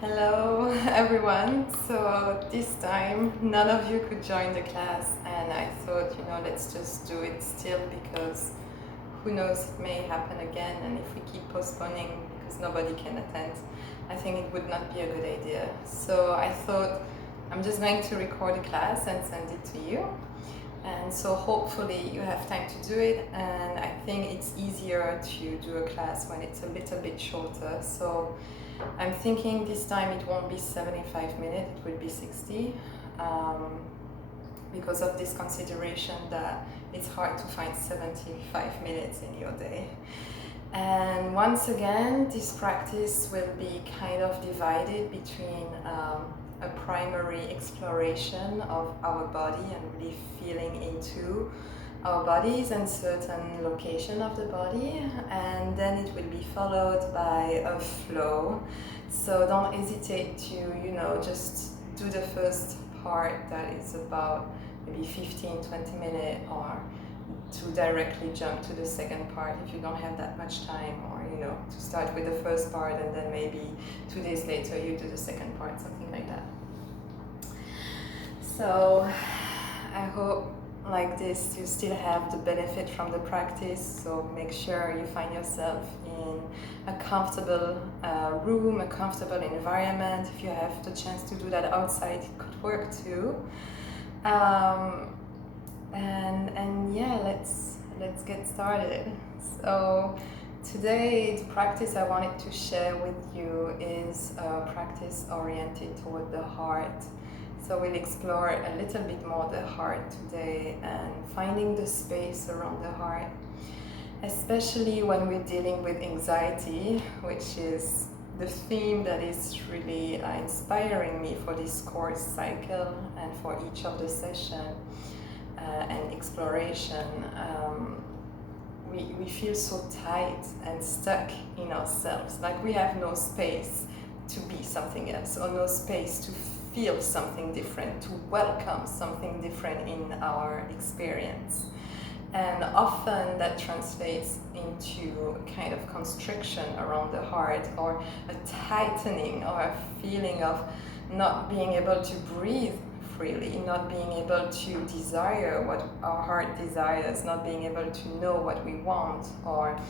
Hello everyone. So this time none of you could join the class and I thought, let's just do it still because who knows, it may happen again, and if we keep postponing because nobody can attend, I think it would not be a good idea. So I thought I'm just going to record a class and send it to you. And so hopefully you have time to do it, and I think it's easier to do a class when it's a little bit shorter. So I'm thinking this time it won't be 75 minutes, it will be 60, because of this consideration that it's hard to find 75 minutes in your day. And once again, this practice will be kind of divided between a primary exploration of our body and really feeling into our bodies and certain location of the body, and then it will be followed by a flow. So don't hesitate to just do the first part that is about maybe 15-20 minutes, or to directly jump to the second part if you don't have that much time, or to start with the first part and then maybe 2 days later you do the second part, something like that. So I hope like this you still have the benefit from the practice, so make sure you find yourself in a comfortable room, a comfortable environment. If you have the chance to do that outside, it could work too. And yeah, let's get started. So today the practice I wanted to share with you is a practice oriented toward the heart. So we'll explore a little bit more the heart today and finding the space around the heart, especially when we're dealing with anxiety, which is the theme that is really inspiring me for this course cycle and for each of the sessions and exploration. We feel so tight and stuck in ourselves, like we have no space to be something else, or no space to feel something different, to welcome something different in our experience. And often that translates into a kind of constriction around the heart, or a tightening, or a feeling of not being able to breathe freely, not being able to desire what our heart desires, not being able to know what we want, or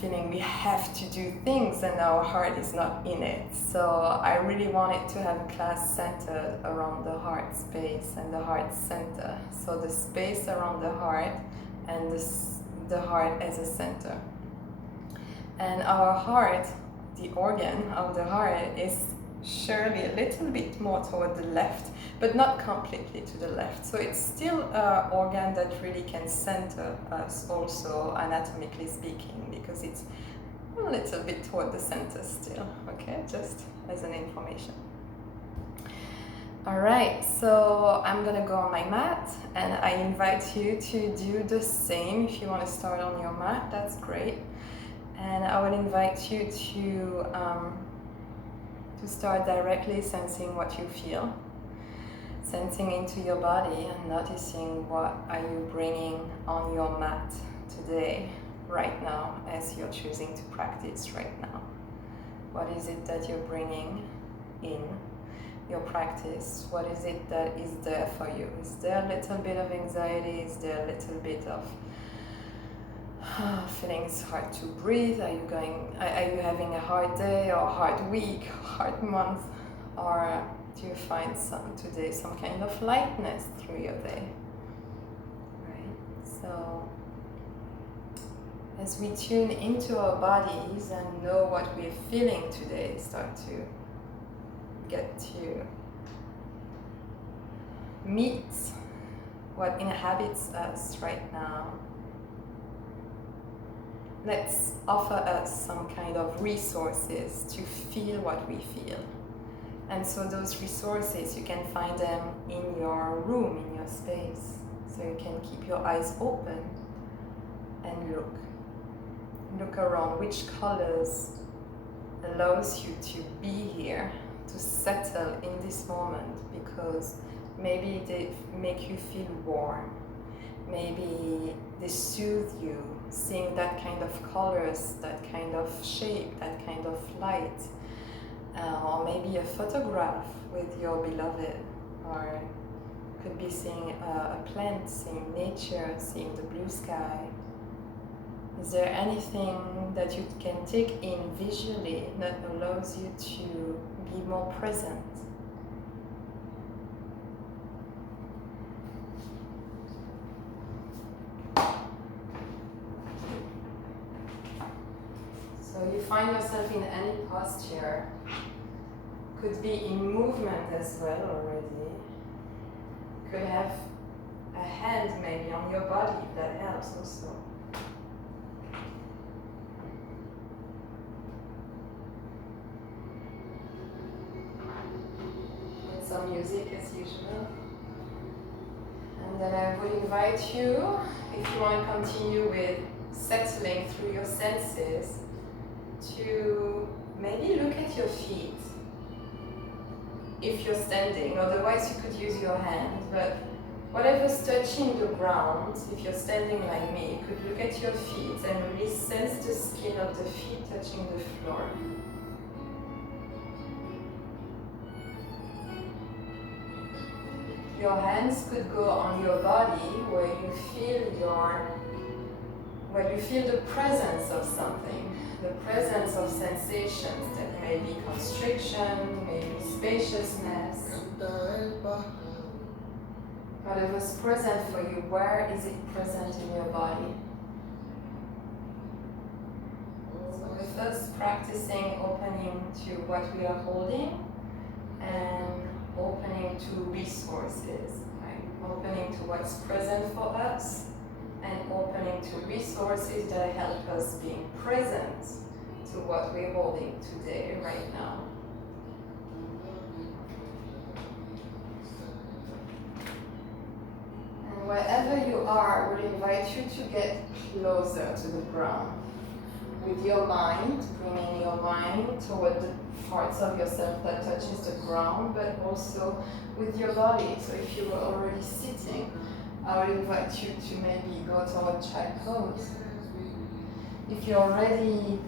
feeling we have to do things and our heart is not in it. So I really wanted to have a class centered around the heart space and the heart center. So the space around the heart and the heart as a center. And our heart, the organ of the heart, is surely a little bit more toward the left, but not completely to the left. So it's still an organ that really can center us also, anatomically speaking, because it's a little bit toward the center still, okay, just as an information. All right, so I'm gonna go on my mat, and I invite you to do the same. If you want to start on your mat, that's great. And I will invite you to start directly sensing what you feel, sensing into your body and noticing what are you bringing on your mat today, right now, as you're choosing to practice right now. What is it that you're bringing in your practice? What is it that is there for you? Is there a little bit of anxiety? Is there a little bit of feeling it's hard to breathe? Are you having a hard day, or hard week, hard month? Or do you find today some kind of lightness through your day? Right? So as we tune into our bodies and know what we're feeling today, start to get to meet what inhabits us right now. Let's offer us some kind of resources to feel what we feel. And so those resources, you can find them in your room, in your space. So you can keep your eyes open and look around. Which colors allows you to be here, to settle in this moment, because maybe they make you feel warm. Maybe they soothe you, seeing that kind of colors, that kind of shape, that kind of light. or maybe a photograph with your beloved, or could be seeing a plant, seeing nature, seeing the blue sky. Is there anything that you can take in visually that allows you to be more present? So you find yourself in any posture, could be in movement as well already, could have a hand maybe on your body, that helps also. And some music as usual. And then I would invite you, if you want to continue with settling through your senses, to maybe look at your feet if you're standing. Otherwise you could use your hand, but whatever's touching the ground, if you're standing like me, you could look at your feet and really sense the skin of the feet touching the floor. Your hands could go on your body where you feel the presence of something, the presence of sensations that may be constriction, maybe spaciousness. Whatever's present for you, where is it present in your body? So we're first practicing opening to what we are holding and opening to resources, right? Opening to what's present for us and opening to resources that help us being present to what we're holding today, right now. And wherever you are, I would invite you to get closer to the ground. With your mind, bringing your mind toward the parts of yourself that touches the ground, but also with your body. So if you were already sitting, I would invite you to maybe go toward child pose. If you're already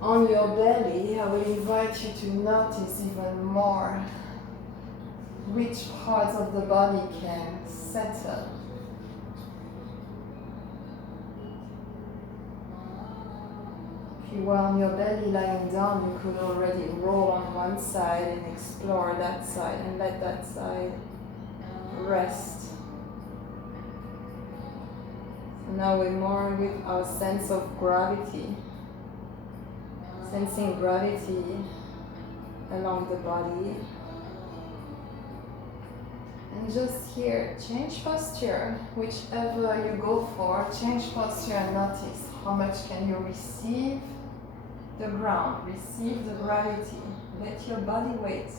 on your belly, I would invite you to notice even more which parts of the body can settle. If you were on your belly lying down, you could already roll on one side and explore that side and let that side rest. So now we're more with our sense of gravity, sensing gravity along the body. And just here, change posture, whichever you go for, change posture and notice how much can you receive the ground, receive the gravity. Let your body weight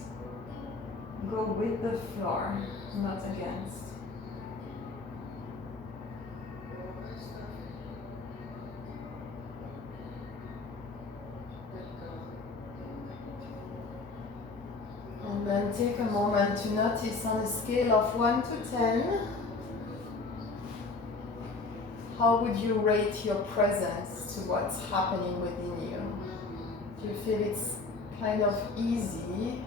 go with the floor, not against. And then take a moment to notice on a scale of 1 to 10, how would you rate your presence to what's happening within you? Do you feel it's kind of easy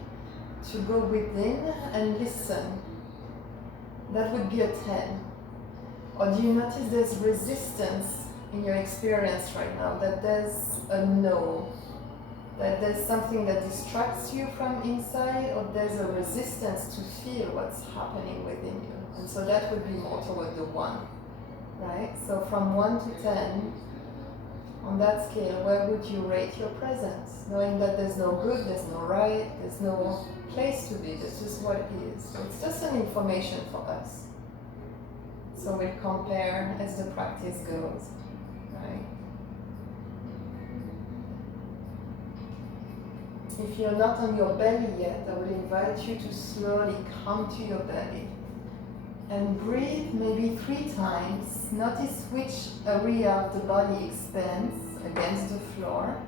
to go within and listen? That would be a 10. Or do you notice there's resistance in your experience right now, that there's a no? That there's something that distracts you from inside, or there's a resistance to feel what's happening within you. And so that would be more toward the 1, right? So from 1 to 10, on that scale, where would you rate your presence? Knowing that there's no good, there's no right, there's no place to be, there's just what it is. So it's just an information for us. So we'll compare as the practice goes, right? If you're not on your belly yet, I would invite you to slowly come to your belly and breathe maybe 3 times. Notice which area of the body expands against the floor.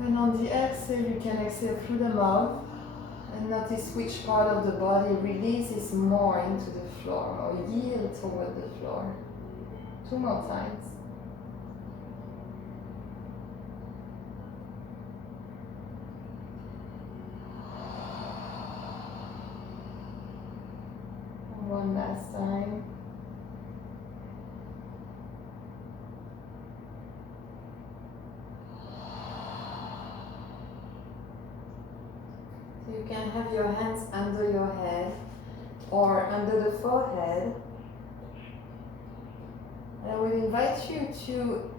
And on the exhale, you can exhale through the mouth and notice which part of the body releases more into the floor or yield toward the floor. 2 more times. One last time. So you can have your hands under your head or under the forehead. And I would invite you to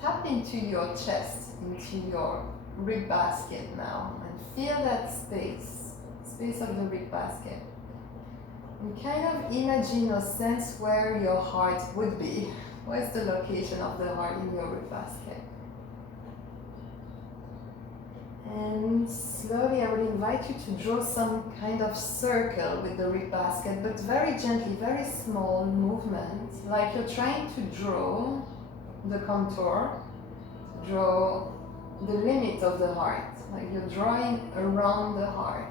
tap into your chest, into your rib basket now, and feel that space of the rib basket. And kind of imagine or sense where your heart would be. Where's the location of the heart in your rib basket? And slowly I would invite you to draw some kind of circle with the rib basket, but very gently, very small movement, like you're trying to draw the contour, draw the limit of the heart, like you're drawing around the heart.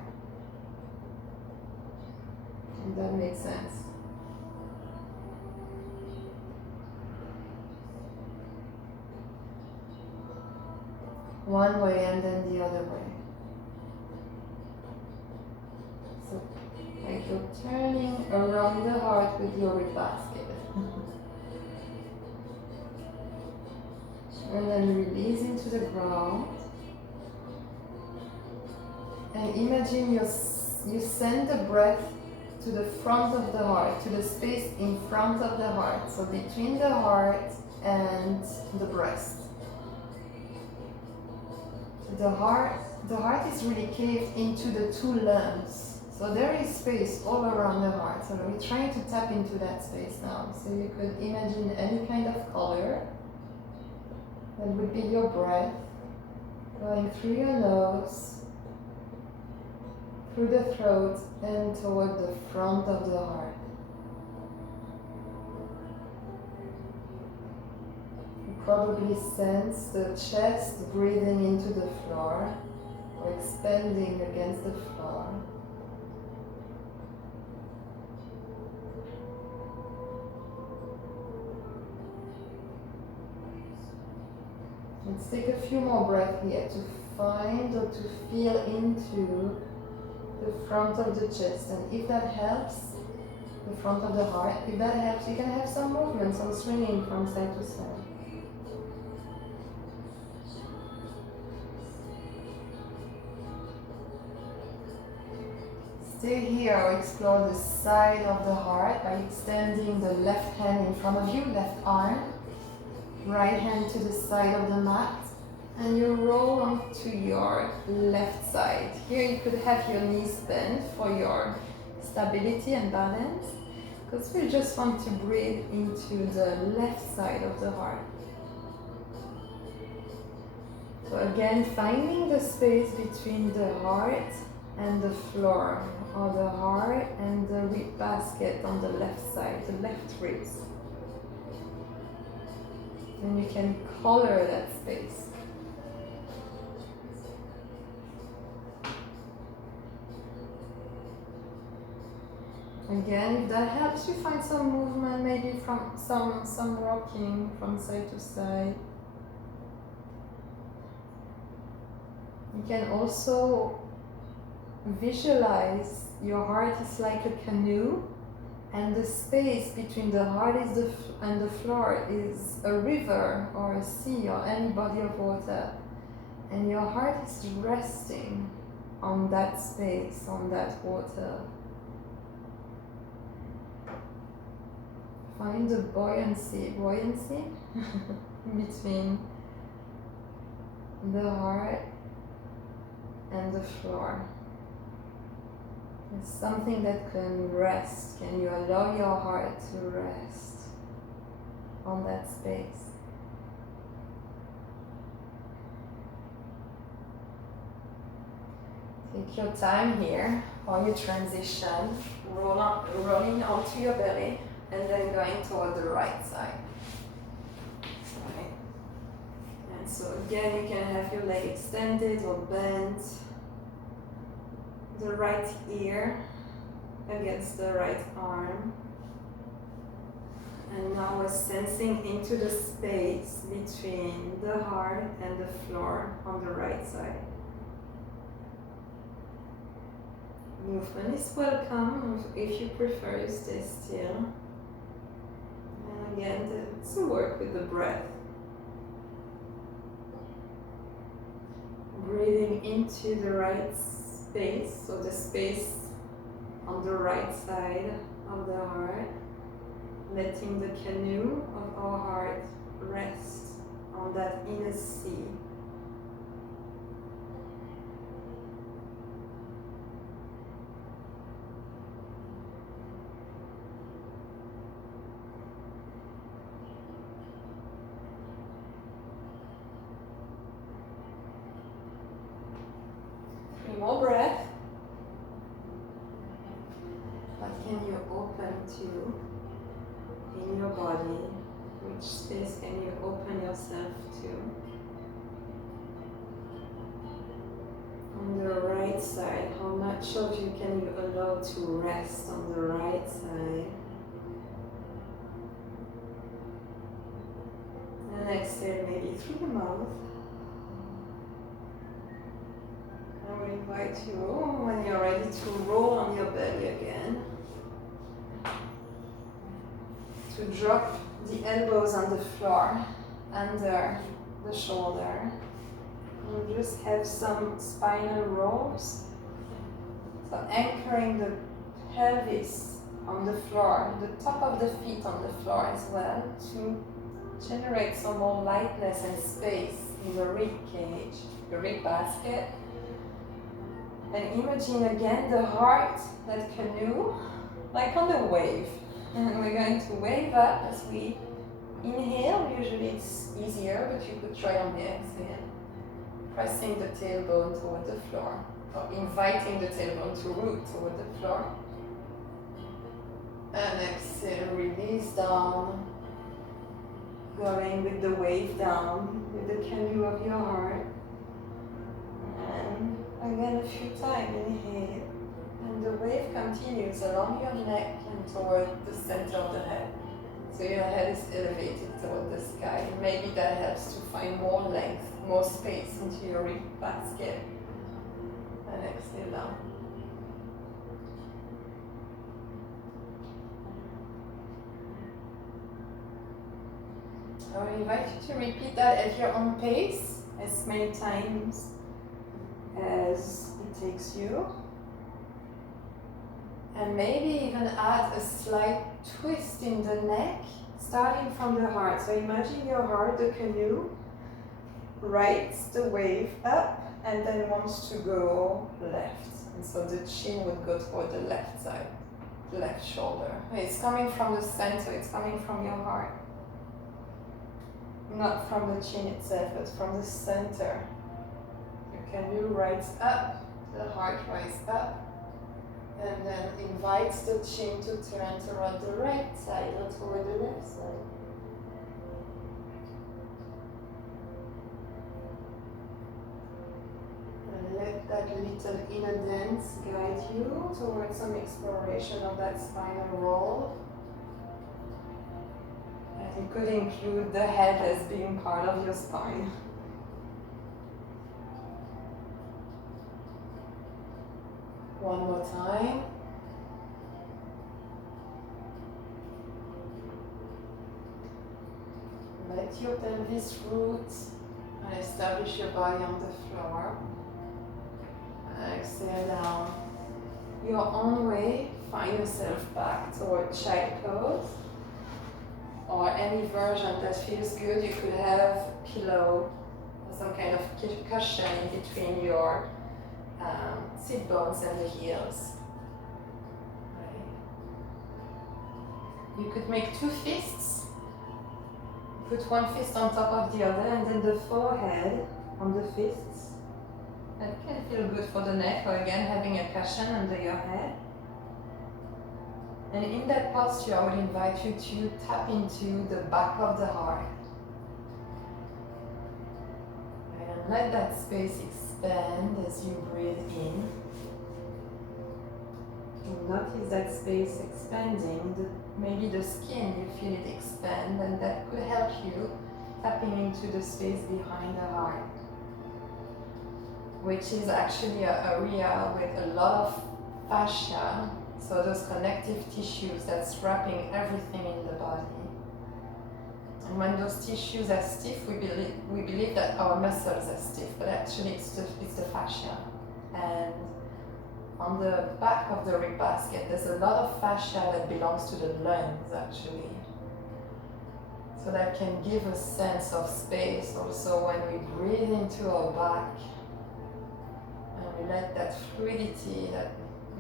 If that makes sense. One way and then the other way. So, like you're turning around the heart with your rib basket. And then release into the ground. And imagine you send the breath to the front of the heart, to the space in front of the heart, so between the heart and the breast. The heart is really caved into the two lungs, so there is space all around the heart. So we're trying to tap into that space now. So you could imagine any kind of color. That would be your breath going through your nose, through the throat, and toward the front of the heart. You probably sense the chest breathing into the floor or expanding against the floor. Let's take a few more breaths here to find or to feel into the front of the chest, and if that helps, the front of the heart, if that helps, you can have some movement, some swinging from side to side. Stay here or explore the side of the heart by extending the left hand in front of you, left arm, right hand to the side of the mat, and you roll onto your left side. Here you could have your knees bent for your stability and balance, because we just want to breathe into the left side of the heart. So again, finding the space between the heart and the floor, or the heart and the rib basket on the left side, the left ribs. And you can color that space. Again, if that helps you find some movement, maybe from some rocking from side to side. You can also visualize your heart is like a canoe, and the space between the heart and the floor is a river or a sea or any body of water. And your heart is resting on that space, on that water. Find the buoyancy between the heart and the floor. It's something that can rest. Can you allow your heart to rest on that space? Take your time here while you transition, rolling onto your belly and then going toward the right side. Right. And so again, you can have your leg extended or bent. The right ear against the right arm. And now we're sensing into the space between the heart and the floor on the right side. Movement is welcome. If you prefer, you stay still. And again, it's a work with the breath. Breathing into the right space, so the space on the right side of the heart. Letting the canoe of our heart rest on that inner sea. Three more breaths. What can you open to in your body? Which space can you open yourself to? On the right side, how much of you can you allow to rest on the right side? And exhale maybe through the mouth. I will invite you, when you're ready, to roll on your belly again. To drop the elbows on the floor, under the shoulder. And just have some spinal rolls. So anchoring the pelvis on the floor, the top of the feet on the floor as well, to generate some more lightness and space in the rib cage, the rib basket. And imagine again the heart, that canoe, like on a wave. And we're going to wave up as we inhale. Usually it's easier, but you could try on the exhale. Pressing the tailbone toward the floor, or inviting the tailbone to root toward the floor. And exhale, release down. Going with the wave down, with the canoe of your heart. And again a few times, inhale. And the wave continues along your neck and toward the center of the head. So your head is elevated toward the sky. Maybe that helps to find more length, more space into your rib basket. And exhale down. I will invite you to repeat that at your own pace, as many times as it takes you. And maybe even add a slight twist in the neck, starting from the heart. So imagine your heart, the canoe, rides the wave up and then wants to go left. And so the chin would go toward the left side, the left shoulder. It's coming from the center, it's coming from your heart. Not from the chin itself, but from the center. The canoe rides up, the heart rides up. And then invites the chin to turn toward the right side or toward the left side. And let that little inner dance guide you towards some exploration of that spinal roll. And it could include the head as being part of your spine. One more time. Let your pelvis root and establish your body on the floor. Exhale down. Your own way, find yourself back toward child pose. Or any version that feels good. You could have pillow or some kind of cushion in between your sit bones and the heels. Right. You could make two fists. Put one fist on top of the other and then the forehead on the fists. That can feel good for the neck, or again having a cushion under your head. And in that posture, I would invite you to tap into the back of the heart. And let that space expand as you breathe in. And notice that space expanding. Maybe the skin, you feel it expand, and that could help you tapping into the space behind the heart, which is actually an area with a lot of fascia, so those connective tissues that's wrapping everything in the body. And when those tissues are stiff, we believe that our muscles are stiff, but actually it's the fascia. And on the back of the rib basket, there's a lot of fascia that belongs to the lungs, actually. So that can give a sense of space also when we breathe into our back. And we let that fluidity, that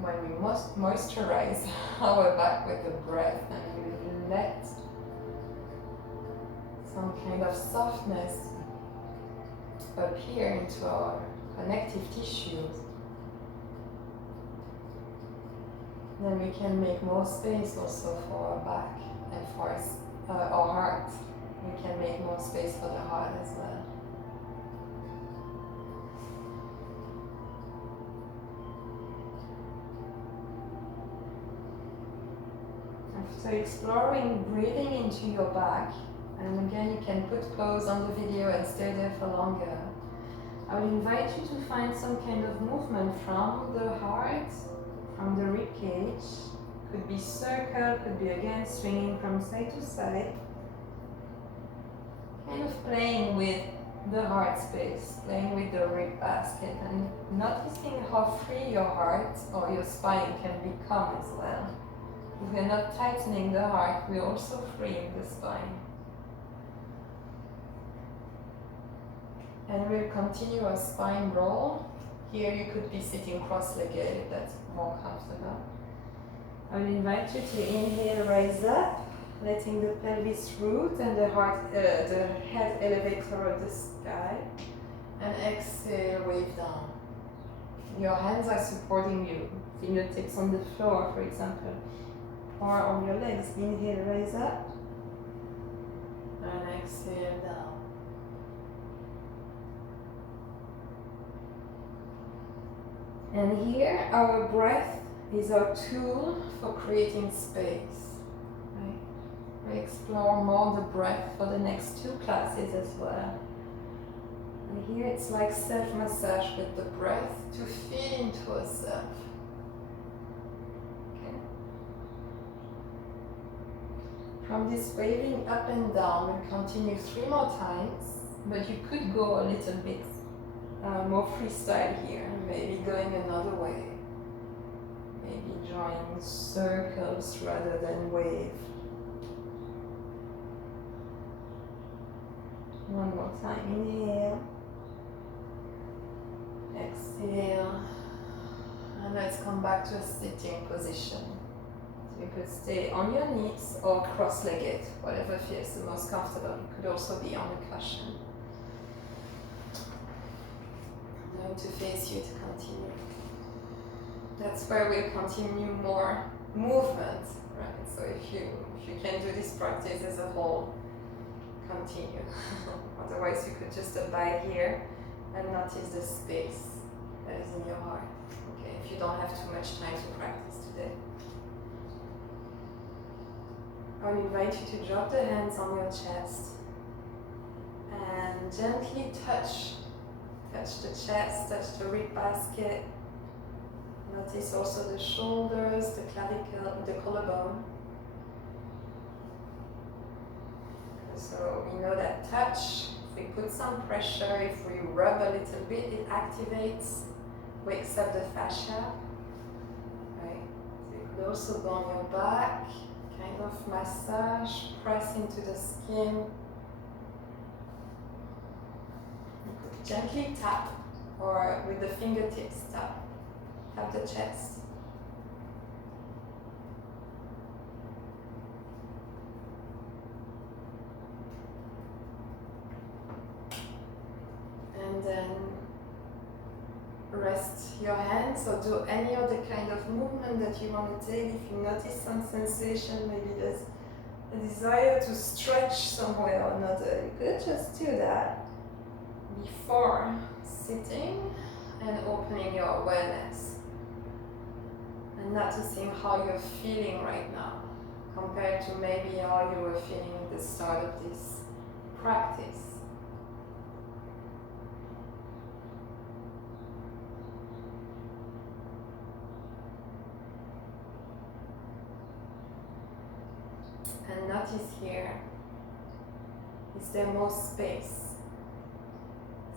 when we moisturize our back with the breath, and we let some kind of softness appear into our connective tissues, then we can make more space also for our back and for our heart. We can make more space for the heart as well. After exploring breathing into your back, and again you can put pause on the video and stay there for longer, I would invite you to find some kind of movement from the heart, from the rib cage. Could be circle, could be again swinging from side to side. Kind of playing with the heart space, playing with the rib basket, and noticing how free your heart or your spine can become as well. If we're not tightening the heart, we're also freeing the spine. And we'll continue our spine roll. Here you could be sitting cross-legged if that's more comfortable. I will invite you to inhale, rise up, letting the pelvis root and the head elevate toward the sky. And exhale, wave down. Your hands are supporting you. Fingertips on the floor, for example, or on your legs. Inhale, rise up, and exhale down. And here, our breath is our tool for creating space. Right? We explore more the breath for the next 2 classes as well. And here it's like self-massage with the breath to feel into ourselves. Okay? From this waving up and down, we'll continue 3 more times, but you could go a little bit more freestyle here, maybe going another way. Maybe drawing circles rather than wave. One more time, inhale. Exhale. And let's come back to a sitting position. So you could stay on your knees or cross-legged, whatever feels the most comfortable. You could also be on the cushion. I'm going to face you to continue. That's where we'll continue more movement, right? So if you can do this practice as a whole, continue. Otherwise you could just abide here and notice the space that is in your heart. Okay, if you don't have too much time to practice today. I'll invite you to drop the hands on your chest and gently touch the chest, touch the rib basket. Notice also the shoulders, the clavicle, the collarbone. So we know that touch, if we put some pressure, if we rub a little bit, it activates, wakes up the fascia. Right? So you could also go on your back, kind of massage, press into the skin. You could gently tap, or with the fingertips tap the chest. And then rest your hands or do any other kind of movement that you want to take. If you notice some sensation, maybe there's a desire to stretch somewhere or another, you could just do that before sitting and opening your awareness and noticing how you're feeling right now compared to maybe how you were feeling at the start of this practice. and notice here, is there more space?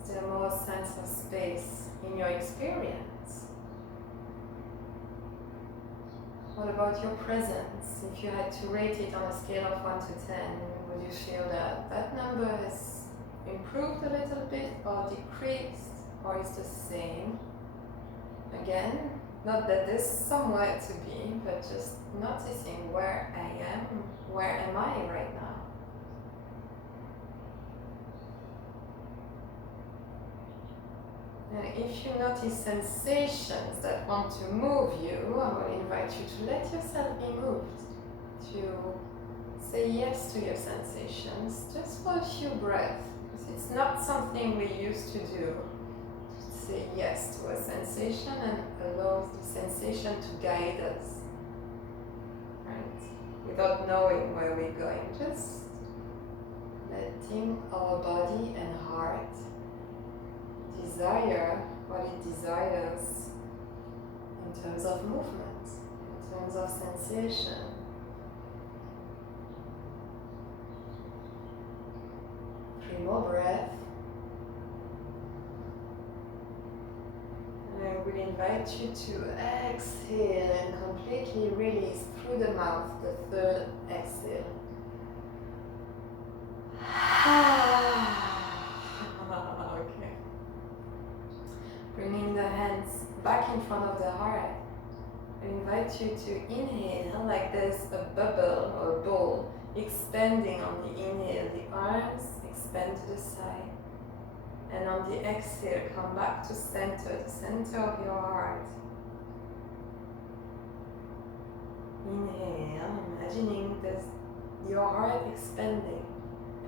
Is there more sense of space in your experience? What about your presence? If you had to rate it on a scale of 1 to 10, would you feel that that number has improved a little bit or decreased or is the same? Again, not that there's somewhere to be, but just noticing where I am, where am I right now? And if you notice sensations that want to move you, I will invite you to let yourself be moved, to say yes to your sensations, just for a few breaths. Because it's not something we used to do. Say yes to a sensation and allow the sensation to guide us, right? Without knowing where we're going, just letting our body and heart desire what it desires in terms of movement, in terms of sensation. Three more breaths. And I will invite you to exhale and completely release through the mouth, the third exhale. Okay. Bringing the hands back in front of the heart. I invite you to inhale like there's a bubble or a ball expanding on the inhale. The arms expand to the side. And on the exhale, come back to center, the center of your heart. Inhale, imagining your heart expanding,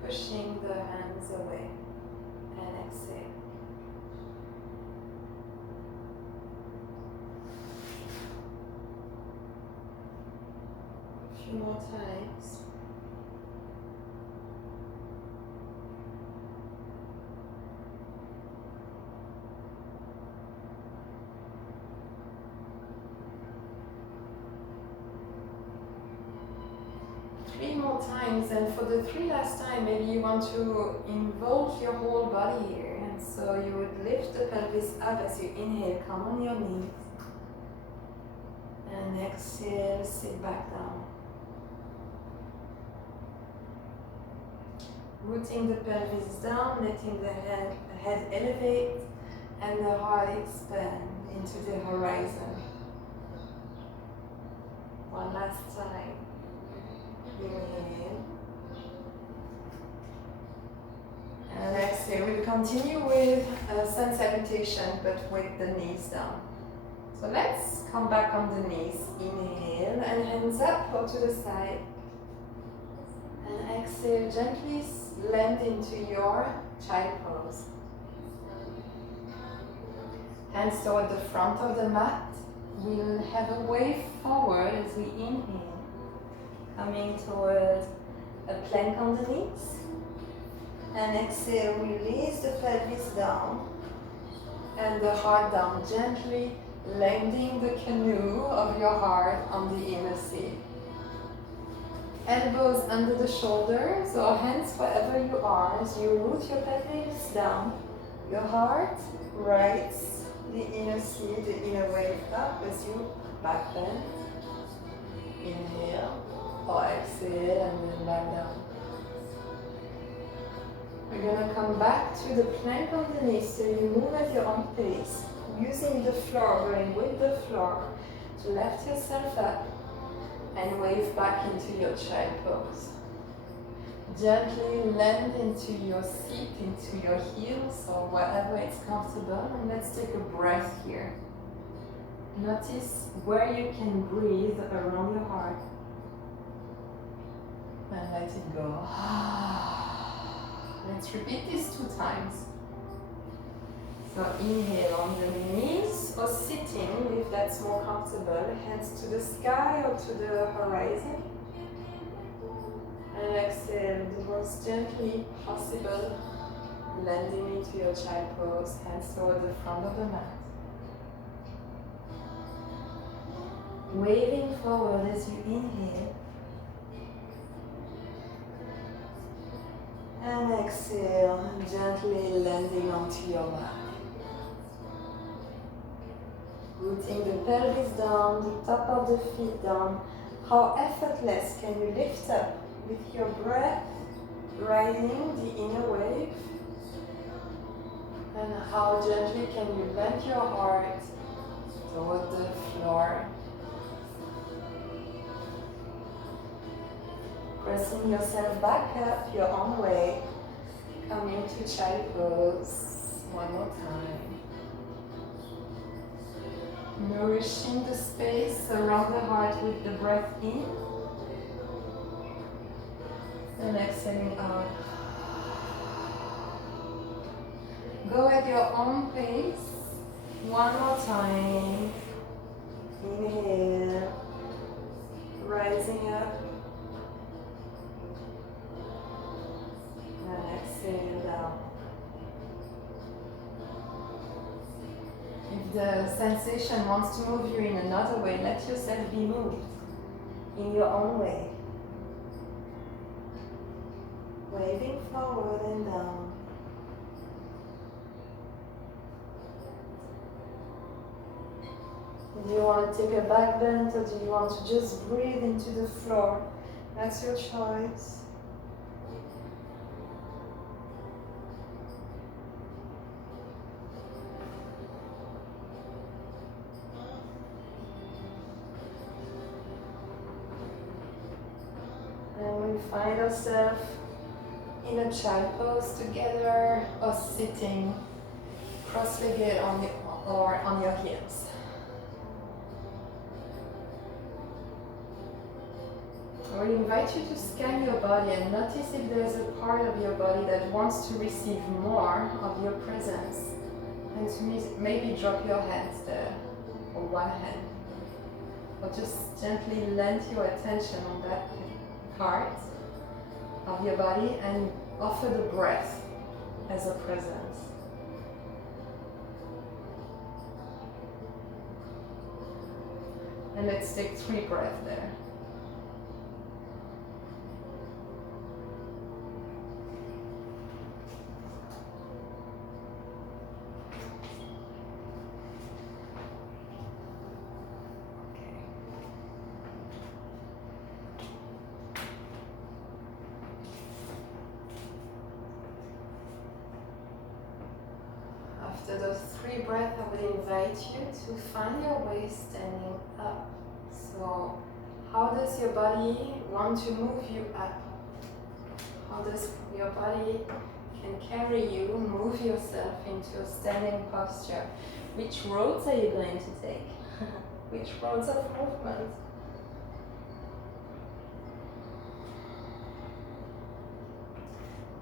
pushing the hands away. And exhale. A few more times. Three more times, and for the three last time, maybe you want to involve your whole body here, and so you would lift the pelvis up as you inhale, come on your knees, and exhale, sit back down. Rooting the pelvis down, letting the head elevate, and the heart expand into the horizon. One last time. Inhale. And exhale. We'll continue with sun salutation, but with the knees down. So let's come back on the knees. Inhale and hands up or to the side. And exhale, gently land into your child pose. Hands toward the front of the mat. We'll have a wave forward as we inhale. Coming toward a plank on the knees. And exhale, release the pelvis down and the heart down, gently landing the canoe of your heart on the inner seat. Elbows under the shoulders or hands wherever you are as you root your pelvis down. Your heart rides the inner seat, the inner wave up as you back bend. Inhale. Or exhale and then back down. We're going to come back to the plank on the knees, so you move at your own pace, using the floor, going with the floor to lift yourself up and wave back into your child pose. Gently land into your seat, into your heels or wherever it's comfortable, and let's take a breath here. Notice where you can breathe around your heart. And let it go. Let's repeat this 2 times. So inhale on the knees or sitting if that's more comfortable. Hands to the sky or to the horizon. And exhale the most gently possible, landing into your child pose, hands toward the front of the mat. Waving forward as you inhale. And exhale, gently landing onto your mat. Rooting the pelvis down, the top of the feet down. How effortless can you lift up with your breath, riding the inner wave? And how gently can you bend your heart toward the floor? Pressing yourself back up your own way. Coming to child pose. One more time. Nourishing the space around the heart with the breath in. And exhaling out. Go at your own pace. One more time. Inhale. Rising up. And exhale down. If the sensation wants to move you in another way, let yourself be moved in your own way. Waving forward and down. Do you want to take a back bend or do you want to just breathe into the floor? That's your choice. And we find ourselves in a child pose together or sitting cross-legged or on your heels. I will invite you to scan your body and notice if there's a part of your body that wants to receive more of your presence. And to maybe drop your hands there, or one hand. Or just gently lend your attention on that part of your body and offer the breath as a presence. And let's take 3 breaths there. After those 3 breaths, I will invite you to find your way standing up. So, how does your body want to move you up? How does your body can carry you, move yourself into a standing posture? Which roads are you going to take? Which roads of movement?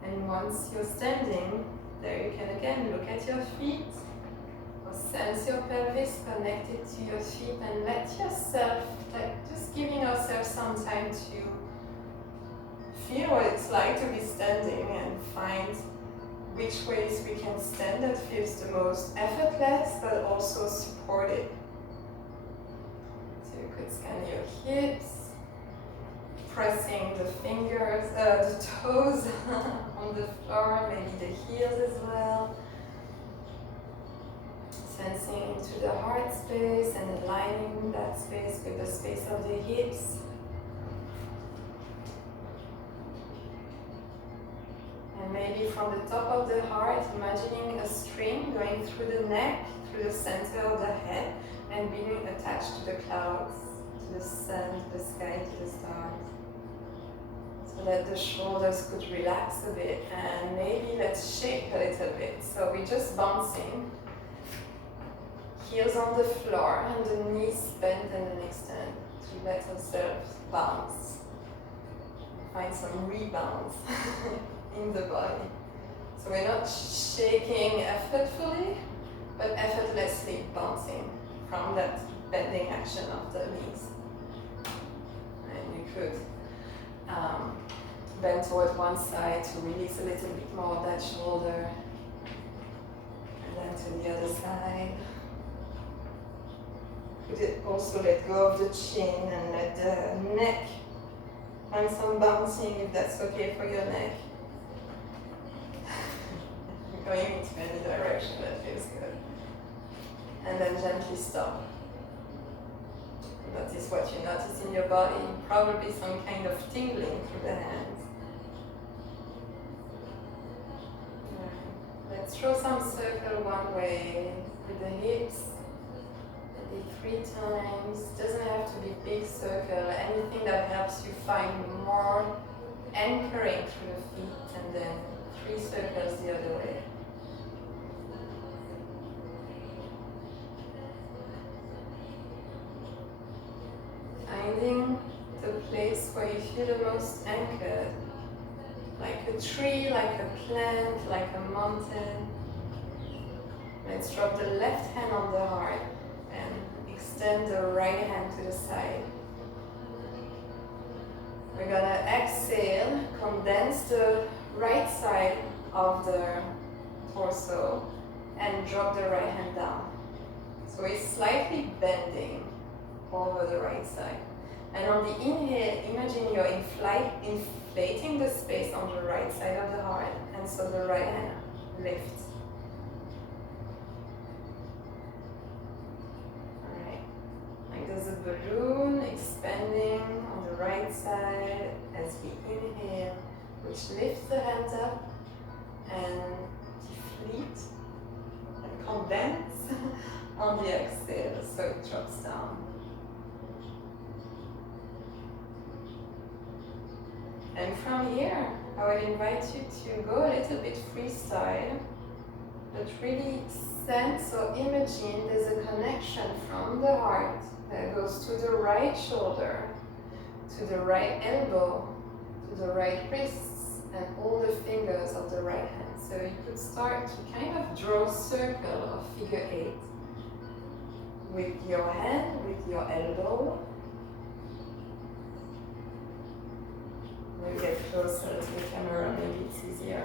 And once you're standing, there you can again look at your feet or sense your pelvis connected to your feet and let yourself, just giving yourself some time to feel what it's like to be standing and find which ways we can stand that feels the most effortless but also supported. So you could scan your hips, pressing the fingers, the toes on the floor, maybe the heels as well. Sensing into the heart space and aligning that space with the space of the hips. And maybe from the top of the heart, imagining a string going through the neck, through the center of the head, and being attached to the clouds, to the sun, to the sky, to the stars. So that the shoulders could relax a bit, and maybe let's shake a little bit. So we're just bouncing, heels on the floor, and the knees bend and then extend to let ourselves bounce. Find some rebounds in the body. So we're not shaking effortfully, but effortlessly bouncing from that bending action of the knees. And you could bend toward one side to release a little bit more of that shoulder, and then to the other side. You could also let go of the chin and let the neck find some bouncing if that's okay for your neck. going into any direction that feels good. And then gently stop. Notice what you notice in your body, probably some kind of tingling through the hands. Let's draw some circle one way with the hips. Maybe 3 times. Doesn't have to be big circle. Anything that helps you find more anchoring through the feet, and then 3 circles the other way. Finding the place where you feel the most anchored, like a tree, like a plant, like a mountain. Let's drop the left hand on the heart and extend the right hand to the side. We're gonna exhale, condense the right side of the torso and drop the right hand down. So it's slightly bending over the right side. And on the inhale, imagine you're inflating the space on the right side of the heart, and so the right hand lifts. Alright, like there's a balloon expanding on the right side as we inhale, which lifts the hands up and deflate and condense on the exhale, so it drops down. And from here, I would invite you to go a little bit freestyle, but really sense or imagine there's a connection from the heart that goes to the right shoulder, to the right elbow, to the right wrists, and all the fingers of the right hand. So you could start to kind of draw a circle of figure 8 with your hand, with your elbow. We'll get closer to the camera, maybe it's easier.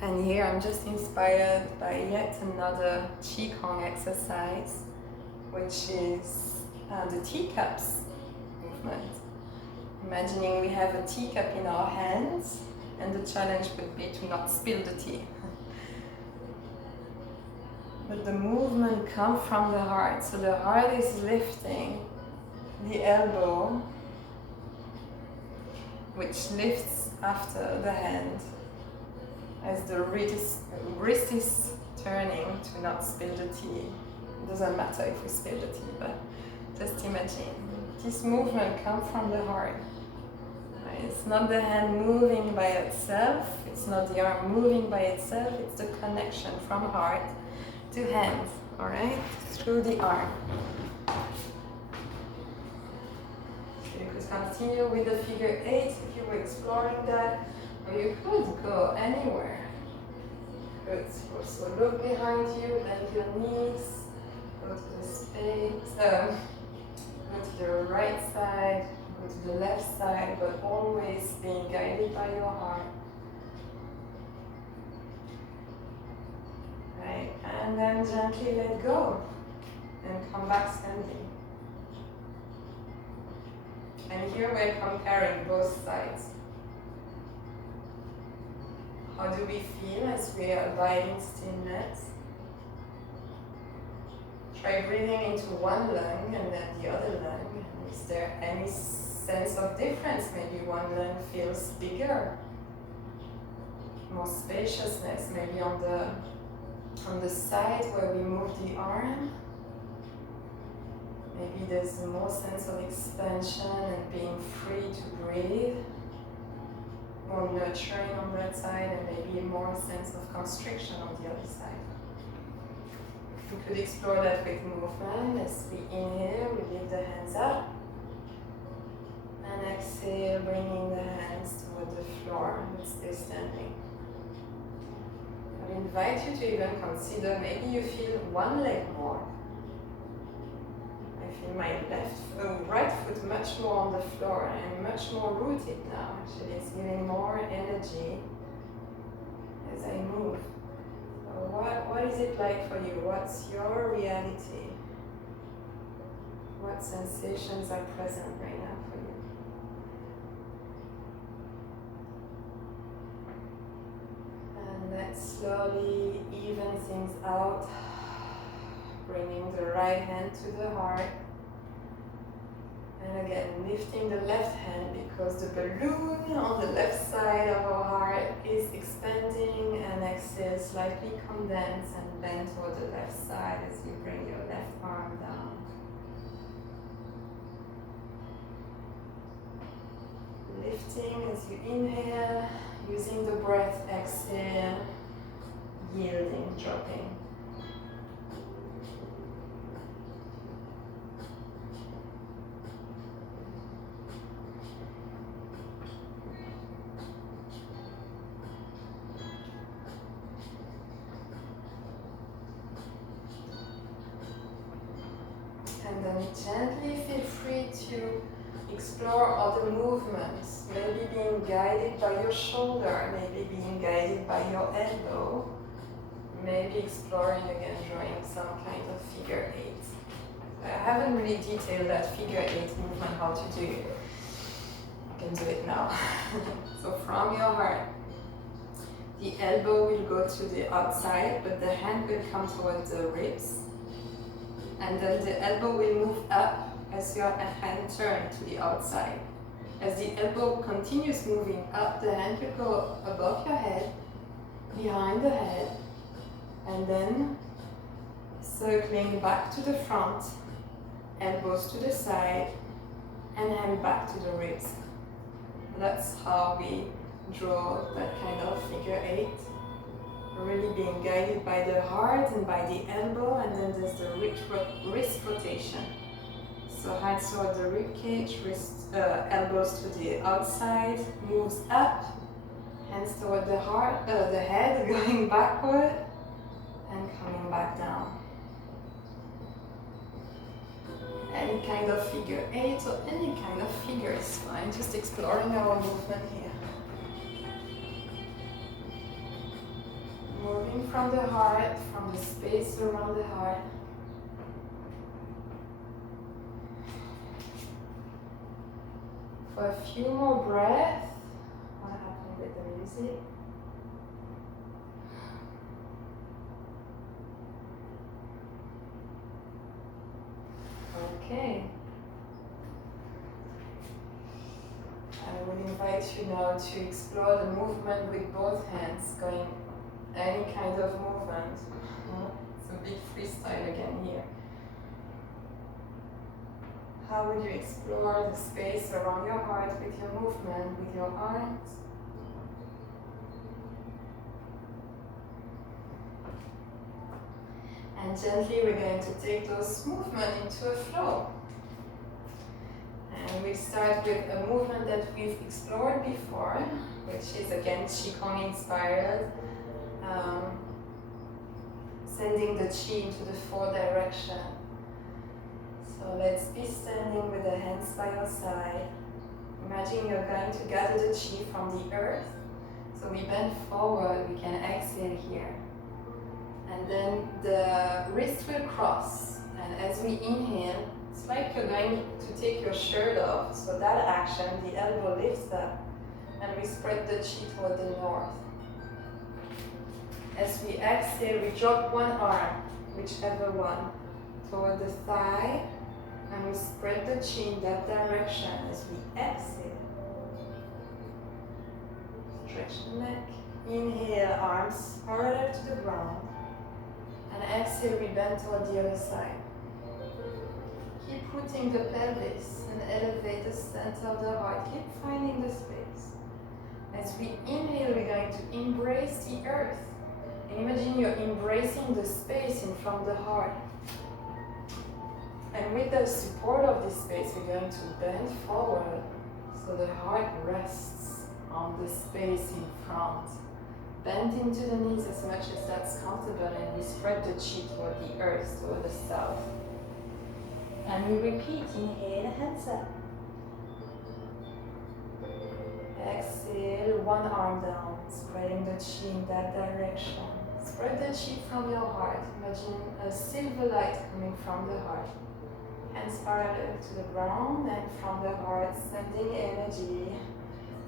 And here I'm just inspired by yet another Qigong exercise, which is the teacups movement. Imagining we have a teacup in our hands, and the challenge would be to not spill the tea. But the movement comes from the heart, so the heart is lifting the elbow, which lifts after the hand as the wrist is turning to not spill the tea. It doesn't matter if we spill the tea, but just imagine. This movement comes from the heart. Right? It's not the hand moving by itself, it's not the arm moving by itself, it's the connection from heart to hand, all right? Through the arm. You could continue with the figure 8 if you were exploring that, or you could go anywhere. Good. Also look behind you, bend your knees, go to the space, go to the right side, go to the left side, but always being guided by your heart. Right, and then gently let go and come back standing. And here we're comparing both sides. How do we feel as we are abiding stillness? Try breathing into one lung and then the other lung. Is there any sense of difference? Maybe one lung feels bigger, more spaciousness, maybe on the side where we move the arm. Maybe there's more sense of expansion and being free to breathe, more nurturing on that side, and maybe more sense of constriction on the other side. We could explore that with movement. As we inhale, we lift the hands up, and exhale, bringing the hands toward the floor and stay standing. I invite you to even consider, maybe you feel one leg more. I feel my right foot much more on the floor and much more rooted now. Actually, it's giving more energy as I move. So what is it like for you? What's your reality? What sensations are present right now for you? slowly even things out, bringing the right hand to the heart. And again, lifting the left hand because the balloon on the left side of our heart is expanding, and exhale, slightly condense and bend toward the left side as you bring your left arm down. Lifting as you inhale, using the breath, exhale, yielding, dropping. And then gently feel free to explore other movements, maybe being guided by your shoulder, maybe being guided by your elbow, maybe exploring again, drawing some kind of figure eight. I haven't really detailed that figure eight movement, how to do it. I can do it now. So from your heart, the elbow will go to the outside, but the hand will come towards the ribs. And then the elbow will move up as your hand turns to the outside. As the elbow continues moving up, the hand will go above your head, behind the head, and then circling back to the front, elbows to the side, and hand back to the ribs. That's how we draw that kind of figure eight. Really being guided by the heart and by the elbow, and then there's the wrist rotation. So hands toward the rib cage, elbows to the outside, moves up, hands toward the heart, the head going backward and coming back down. Any kind of figure eight or any kind of figure is fine, just exploring our movement here. Moving from the heart, from the space around the heart. For a few more breaths. What happened with the music? Okay. I would invite you now to explore the movement with both hands, going any kind of movement. It's a big freestyle again here. How would you explore the space around your heart with your movement, with your arms? And gently we're going to take those movements into a flow. And we start with a movement that we've explored before, which is again Qigong inspired. Sending the chi into the four direction. So let's be standing with the hands by your side. Imagine you're going to gather the chi from the earth. So we bend forward, we can exhale here. And then the wrist will cross. And as we inhale, it's like you're going to take your shirt off. So that action, the elbow lifts up and we spread the chi toward the north. As we exhale, we drop one arm, whichever one, toward the thigh, and we spread the chi in that direction as we exhale. Stretch the neck. Inhale, arms parallel to the ground. And exhale, we bend toward the other side. Keep rooting the pelvis and elevate the center of the heart. Keep finding the space. As we inhale, we're going to embrace the earth. Imagine you're embracing the space in front of the heart. And with the support of this space, we're going to bend forward so the heart rests on the space in front. Bend into the knees as much as that's comfortable, and we spread the chi toward the earth, toward the south. And we repeat, inhale, hands up. Exhale, one arm down, spreading the chi in that direction. Spread the chi from your heart. Imagine a silver light coming from the heart. Hands parallel to the ground, and from the heart, sending energy,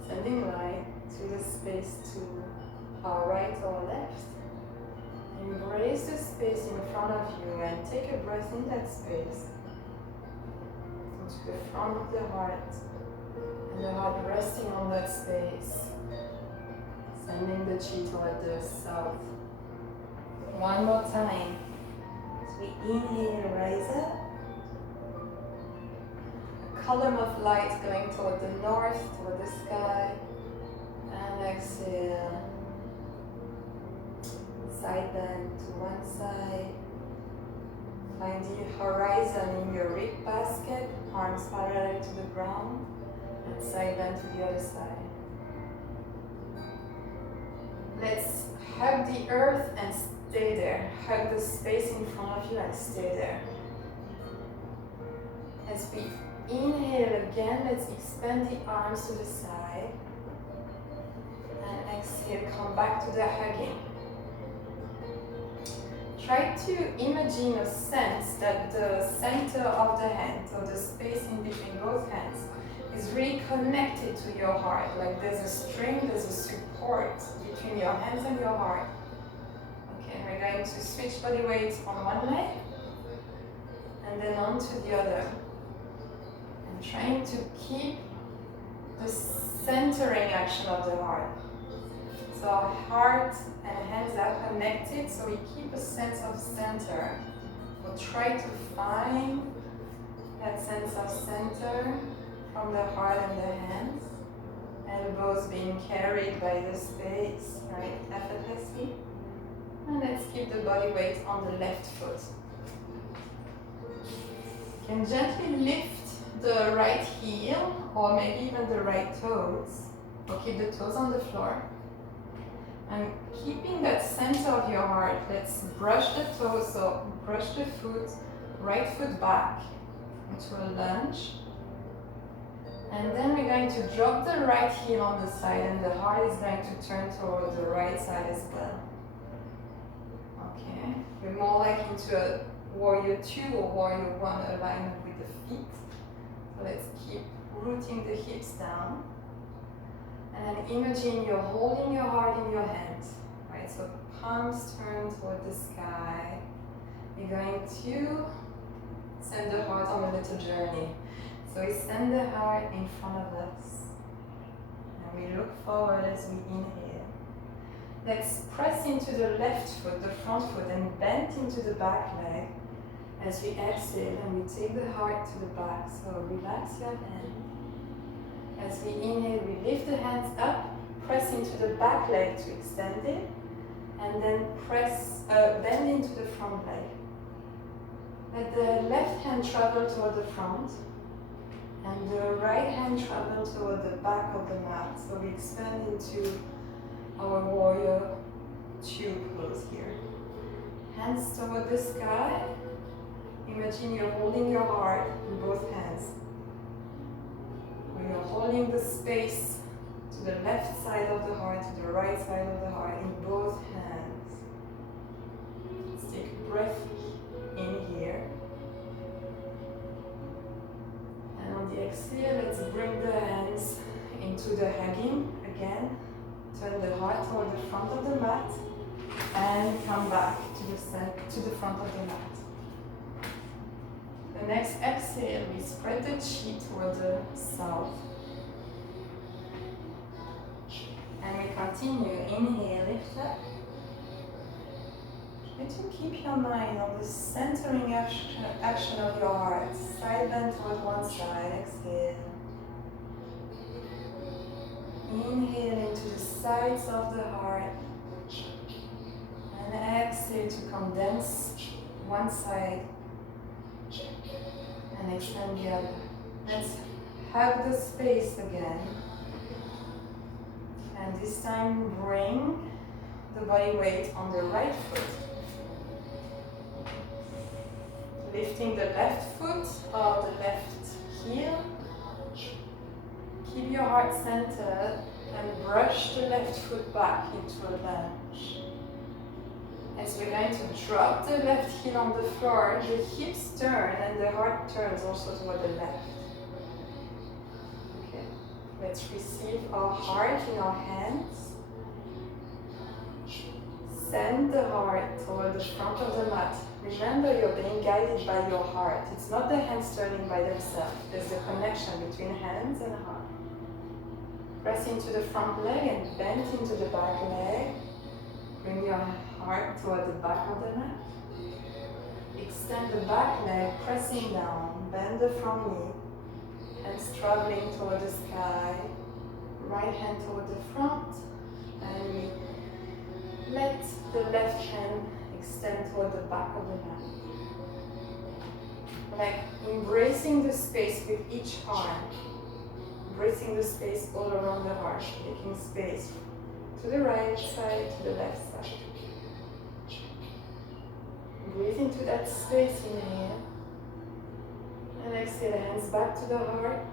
sending light to the space to our right or left. front of you and take a breath in that space. Into the front of the heart. And the heart resting on that space. Sending the chi toward the south. One more time. As we inhale, rise up. A column of light going toward the north, toward the sky. And exhale. Side bend to one side. Find the horizon in your rib basket, arms parallel to the ground, and side bend to the other side. Let's hug the earth and stay there. Hug the space in front of you and stay there. As we inhale again, let's expand the arms to the side. And exhale, come back to the hugging. Try to imagine a sense that the center of the hand, or the space in between both hands, is really connected to your heart. Like there's a string, there's a support between your hands and your heart. Okay, we're going to switch body weight on one leg and then on to the other. And trying to keep the centering action of the heart. So our heart and hands are connected, so we keep a sense of center. We'll try to find that sense of center from the heart and the hands, elbows being carried by the space, right, effortlessly. And let's keep the body weight on the left foot. You can gently lift the right heel, or maybe even the right toes, or keep the toes on the floor. And keeping that center of your heart, let's brush the toes, so brush the foot, right foot back into a lunge. And then we're going to drop the right heel on the side, and the heart is going to turn toward the right side as well. Okay, we're more like into a warrior 2 or warrior 1 alignment with the feet. So let's keep rooting the hips down. And then imagine you're holding your heart in your hands, right? So palms turn toward the sky. We're going to send the heart on a little journey. So we send the heart in front of us. And we look forward as we inhale. Let's press into the left foot, the front foot, and bend into the back leg as we exhale, and we take the heart to the back. So relax your hand. As we inhale, we lift the hands up, press into the back leg to extend it, and then bend into the front leg. Let the left hand travel toward the front, and the right hand travel toward the back of the mat. So we expand into our warrior 2 pose here. Hands toward the sky. Imagine you're holding your heart in both hands. You're holding the space to the left side of the heart, to the right side of the heart in both hands. Let's take a breath in here. And on the exhale, let's bring the hands into the hugging again. Turn the heart toward the front of the mat and come back to the front of the mat. The next exhale, we spread the chi toward the south. And we continue. Inhale, lift up. Try to keep your mind on the centering action of your heart. Side bend toward one side. Exhale. Inhale into the sides of the heart. And exhale to condense one side. And extend the other. Let's hug the space again. And this time bring the body weight on the right foot. Lifting the left foot or the left heel. Keep your heart centered and brush the left foot back into a lunge. As we're going to drop the left heel on the floor, the hips turn and the heart turns also toward the left. Okay, let's receive our heart in our hands. Send the heart toward the front of the mat. Remember, you're being guided by your heart. It's not the hands turning by themselves. There's a connection between hands and heart. Press into the front leg and bend into the back leg. Bring your heart toward the back of the mat. Extend the back leg, pressing down. Bend the front knee. Hands traveling toward the sky. Right hand toward the front. And we let the left hand extend toward the back of the mat. Like embracing the space with each arm. Embracing the space all around the heart. Taking space to the right side, to the left side. Breathe into that space, inhale. And exhale, hands back to the heart,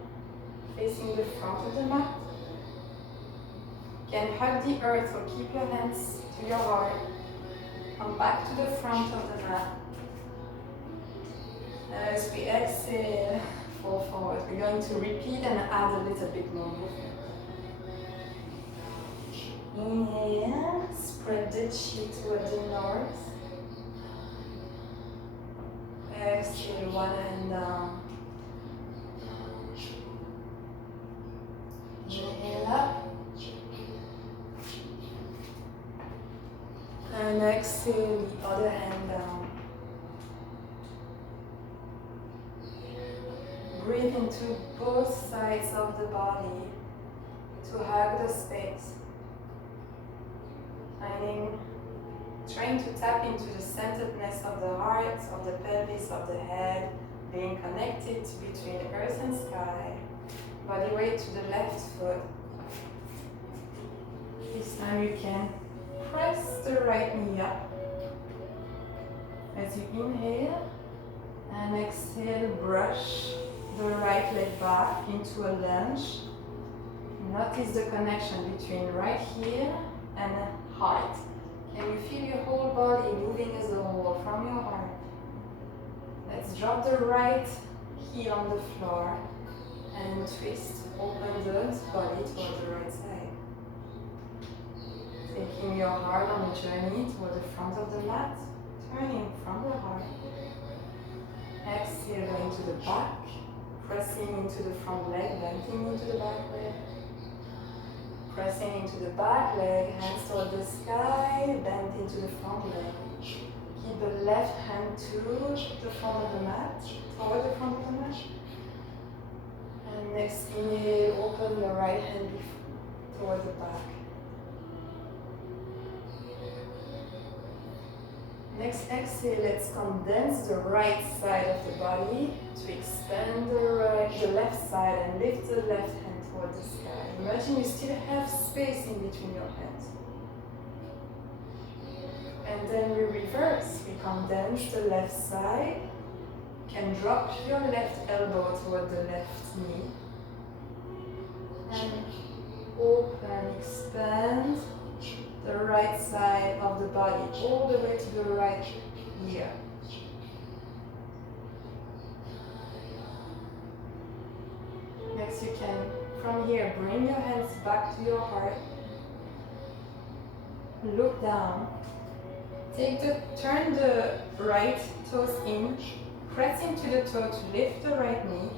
facing the front of the mat. You can hug the earth or keep your hands to your heart. Come back to the front of the mat. As we exhale, fall forward. We're going to repeat and add a little bit more movement. Inhale, spread the chi toward the north. Exhale, one hand down. Inhale up. And exhale, the other hand down. Breathe into both sides of the body to hug the space. Trying to tap into the centeredness of the heart, of the pelvis, of the head, being connected between earth and sky. Body weight to the left foot. This time you can press the right knee up as you inhale, and exhale, brush the right leg back into a lunge. Notice the connection between right here and heart. Can you feel your whole body moving as a whole from your heart? Let's drop the right heel on the floor and twist, open the body toward the right side. Taking your heart on a journey toward the front of the mat, turning from the heart. Exhale, going to the back, pressing into the front leg, bending into the back leg. Pressing into the back leg, hands toward the sky, bend into the front leg. Keep the left hand to the front of the mat, toward the front of the mat. And next inhale, open the right hand toward the back. Next exhale, let's condense the right side of the body to expand the left side and lift the left hand toward the sky. Imagine you still have space in between your hands. And then we reverse. We condense the left side. You can drop your left elbow toward the left knee. And open, expand the right side of the body, all the way to the right ear. Next you can, from here, bring your hands back to your heart. Look down. Turn the right toes in, press into the toe to lift the right knee.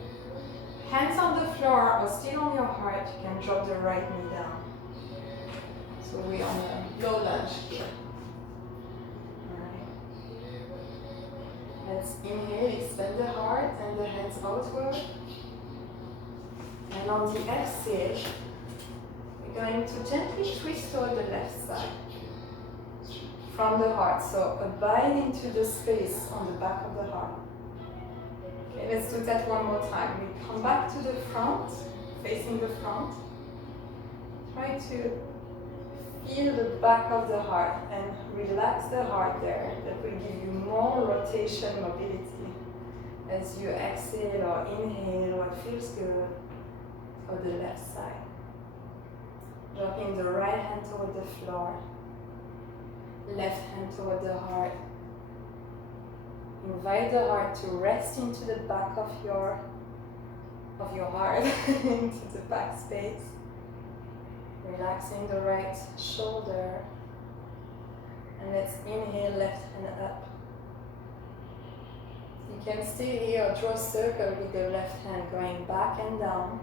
Hands on the floor or still on your heart, you can drop the right knee down. So we're on a low lunge here. Alright. Let's inhale, expand the heart and the hands outward. And on the exhale, we're going to gently twist toward the left side from the heart. So abide into the space on the back of the heart. Okay, let's do that one more time. We come back to the front, facing the front. Try to feel the back of the heart and relax the heart there. That will give you more rotation mobility as you exhale or inhale what feels good for the left side. Dropping the right hand toward the floor, left hand toward the heart. Invite the heart to rest into the back of your heart, into the back space. Relaxing the right shoulder. And You can stay here or draw a circle with the left hand going back and down.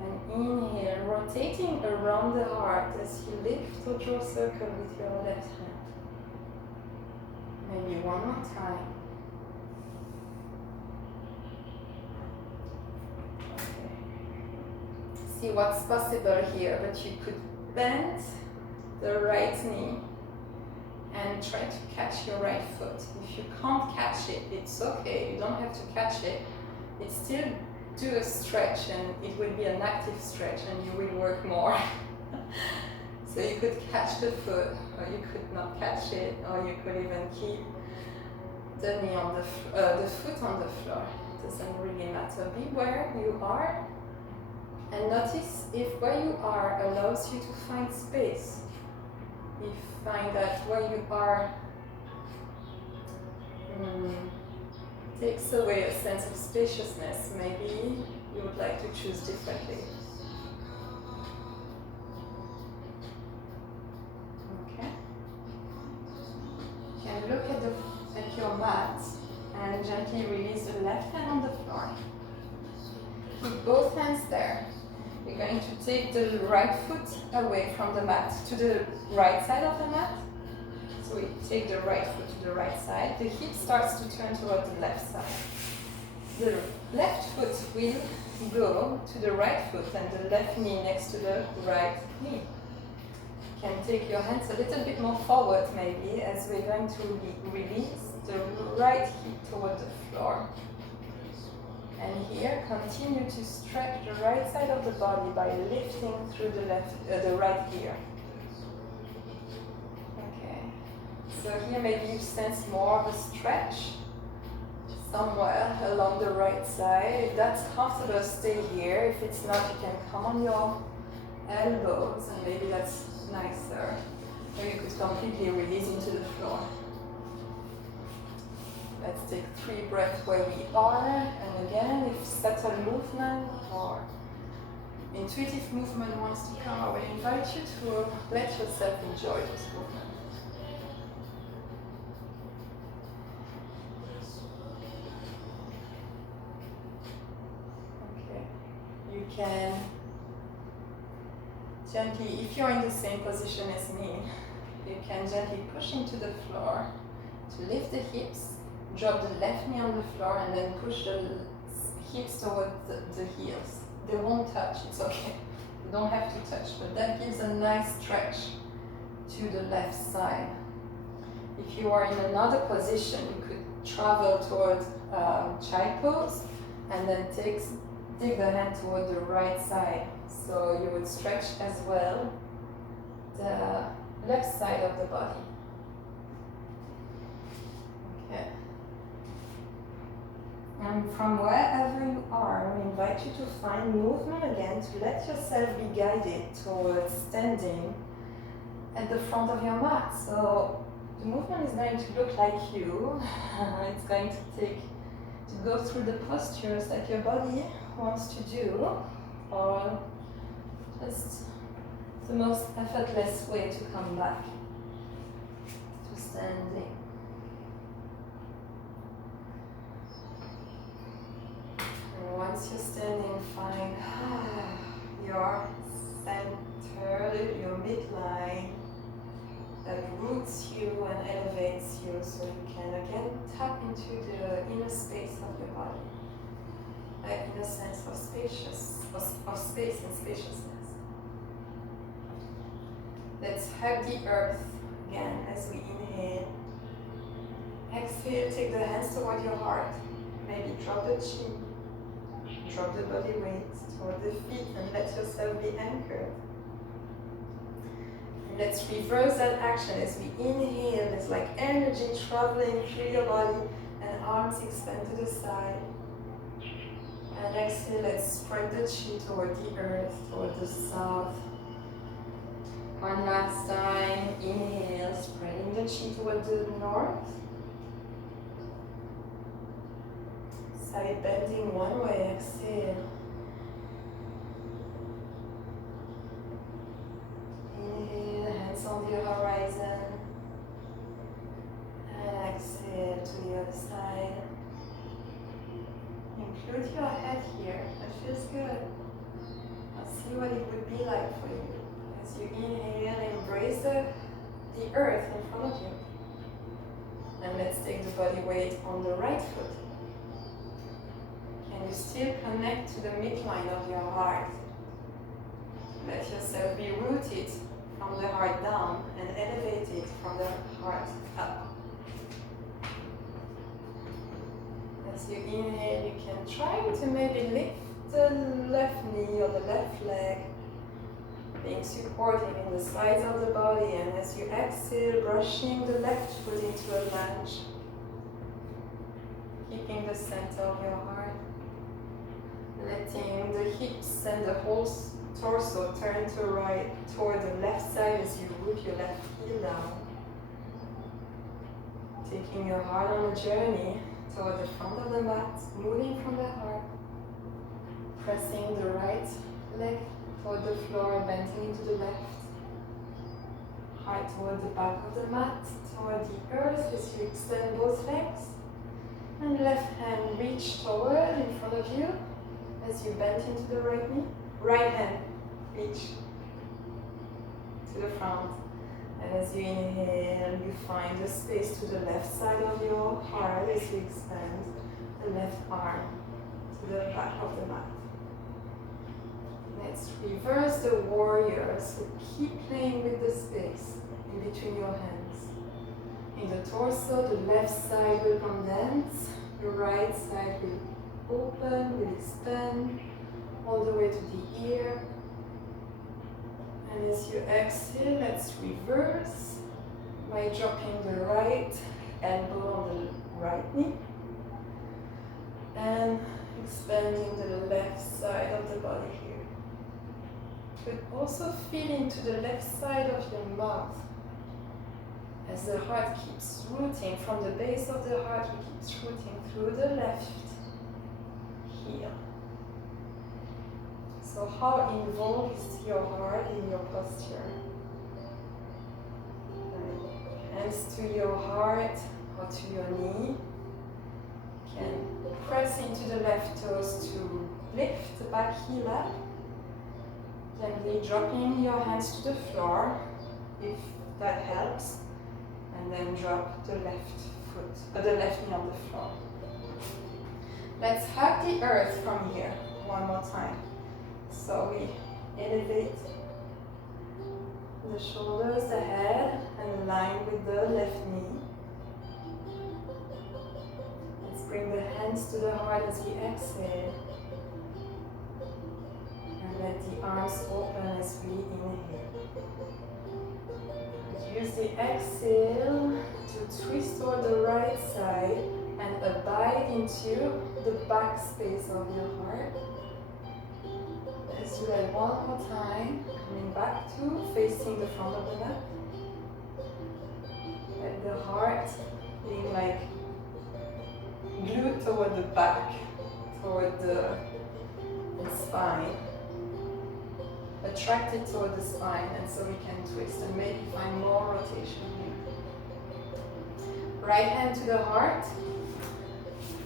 And inhale, rotating around the heart as you lift or draw a circle with your left hand. Maybe one more time. Okay. See what's possible here, but you could bend the right knee and try to catch your right foot. If you can't catch it, it's okay. You don't have to catch it. It's still do a stretch, and it will be an active stretch, and you will work more. So you could catch the foot, or you could not catch it, or you could even keep the knee on the foot on the floor. It doesn't really matter. Be where you are, and notice if where you are allows you to find space. If you find that where you are takes away a sense of spaciousness, maybe you would like to choose differently. Okay. You can look at your mat and gently release the left hand on the floor. Keep both hands there. You're going to take the right foot away from the mat to the right side of the mat. So we take the right foot to the right side. The hip starts to turn toward the left side. The left foot will go to the right foot and the left knee next to the right knee. You can take your hands a little bit more forward maybe as we're going to release the right hip toward the floor. And here, continue to stretch the right side of the body by lifting through the right ear. So here maybe you sense more of a stretch somewhere along the right side. If that's comfortable, stay here. If it's not, you can come on your elbows, and maybe that's nicer. Or you could completely release into the floor. Let's take 3 breaths where we are. And again, if subtle movement or intuitive movement wants to come, I will invite you to let yourself enjoy this movement. You can gently, if you're in the same position as me, you can gently push into the floor to lift the hips, drop the left knee on the floor, and then push the hips towards the heels. They won't touch, it's okay. You don't have to touch, but that gives a nice stretch to the left side. If you are in another position, you could travel towards child pose and then take the hand toward the right side. So you would stretch as well the left side of the body. Okay. And from wherever you are, I invite you to find movement again, to let yourself be guided towards standing at the front of your mat. So the movement is going to look like you. It's going to go through the postures that your body wants to do, or just the most effortless way to come back to standing. And once you're standing, find your center, your midline that roots you and elevates you, so you can again tap into the inner space of your body. In a sense of space and spaciousness. Let's hug the earth again as we inhale. Exhale, take the hands toward your heart. Maybe drop the chin, drop the body weight toward the feet, and let yourself be anchored. And let's reverse that action as we inhale. It's like energy traveling through your body, and arms expand to the side. And exhale, let's spread the chi toward the earth, toward the south. One last time, inhale, spreading the chi toward the north. Side bending one way, exhale. Inhale, hands on the horizon. And exhale. you inhale, embrace the earth in front of you. And let's take the body weight on the right foot. Can you still connect to the midline of your heart? Let yourself be rooted from the heart down and elevated from the heart up. As you inhale, you can try to maybe lift the left knee or the left leg, being supported in the sides of the body, and as you exhale, brushing the left foot into a lunge, keeping the center of your heart, letting the hips and the whole torso turn to right toward the left side as you root your left heel down, taking your heart on a journey toward the front of the mat, moving from the heart, pressing the right leg toward the floor, bending into the left, heart toward the back of the mat, toward the earth as you extend both legs, and left hand reach toward in front of you as you bend into the right knee, right hand reach to the front, and as you inhale, you find the space to the left side of your heart as you extend the left arm to the back of the mat. Let's reverse the warrior, so keep playing with the space in between your hands. In the torso, the left side will condense, the right side will open, will expand, all the way to the ear. And as you exhale, let's reverse by dropping the right elbow on the right knee and expanding the left side of the body here. But also feel into the left side of your mouth as the heart keeps rooting. From the base of the heart, it keeps rooting through the left heel. So how involved is your heart in your posture? Hands to your heart or to your knee. You can press into the left toes to lift the back heel up. Gently dropping your hands to the floor, if that helps, and then drop the left foot, the left knee on the floor. Let's hug the earth from here one more time. So we elevate the shoulders, the head, and align with the left knee. Let's bring the hands to the heart as we exhale. Let the arms open as we inhale. Use the exhale to twist toward the right side and abide into the back space of your heart. Let's do that one more time. Coming back to facing the front of the mat. Let the heart being like glued toward the back, toward the spine. Attracted toward the spine, and so we can twist and maybe find more rotation here. Right hand to the heart,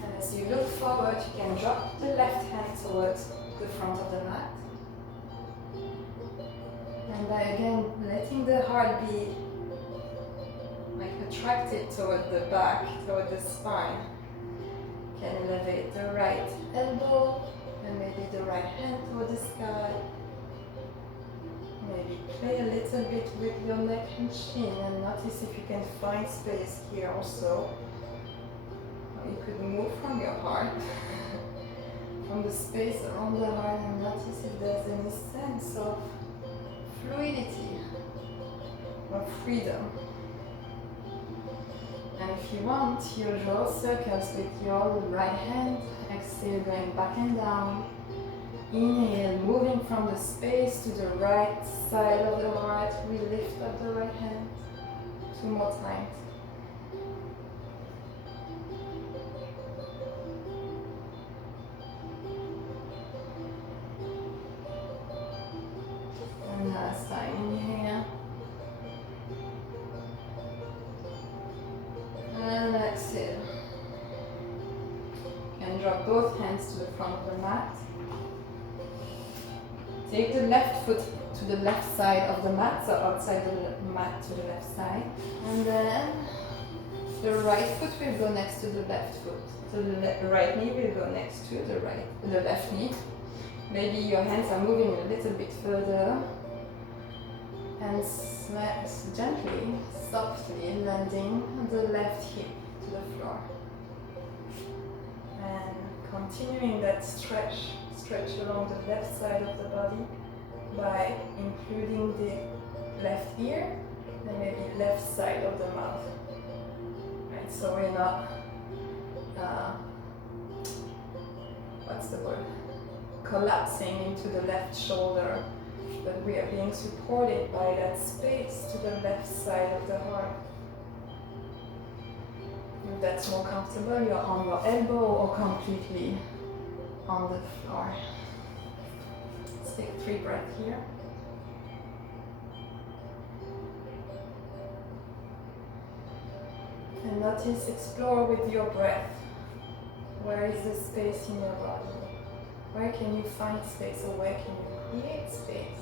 and as you look forward, you can drop the left hand towards the front of the mat. And by again letting the heart be like attracted toward the back, toward the spine, you can elevate the right elbow and maybe the right hand toward the sky. Maybe play a little bit with your neck and chin and notice if you can find space here also. Or you could move from your heart, from the space around the heart, and notice if there's any sense of fluidity or freedom. And if you want, you'll draw circles with your right hand, exhale going back and down. Inhale, moving from the space to the right side of the heart. We lift up the right hand. 2 more times. And last time, inhale. And exhale. And drop both hands to the front of the mat. Take the left foot to the left side of the mat, so outside the mat to the left side. And then the right foot will go next to the left foot. So the right knee will go next to the left knee. Maybe your hands are moving a little bit further. And gently, softly landing the left hip to the floor. And continuing that stretch along the left side of the body by including the left ear and maybe left side of the mouth. Right, so we're not, what's the word? Collapsing into the left shoulder, but we are being supported by that space to the left side of the heart. If that's more comfortable, you're on your elbow or completely on the floor. Let's take 3 breaths here. And notice, explore with your breath. Where is the space in your body? Where can you find space, or where can you create space?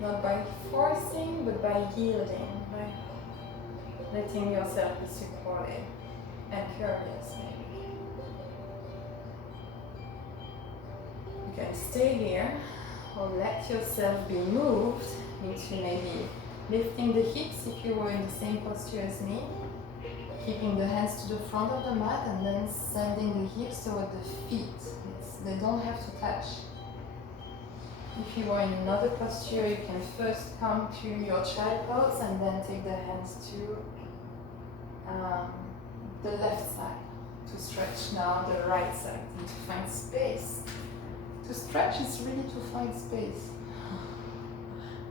Not by forcing, but by yielding, by letting yourself be supported and curious maybe. You can stay here or let yourself be moved into maybe lifting the hips if you were in the same posture as me, keeping the hands to the front of the mat and then sending the hips toward the feet. They don't have to touch. If you are in another posture, you can first come to your child pose and then take the hands to the left side to stretch now the right side and to find space. To stretch is really to find space.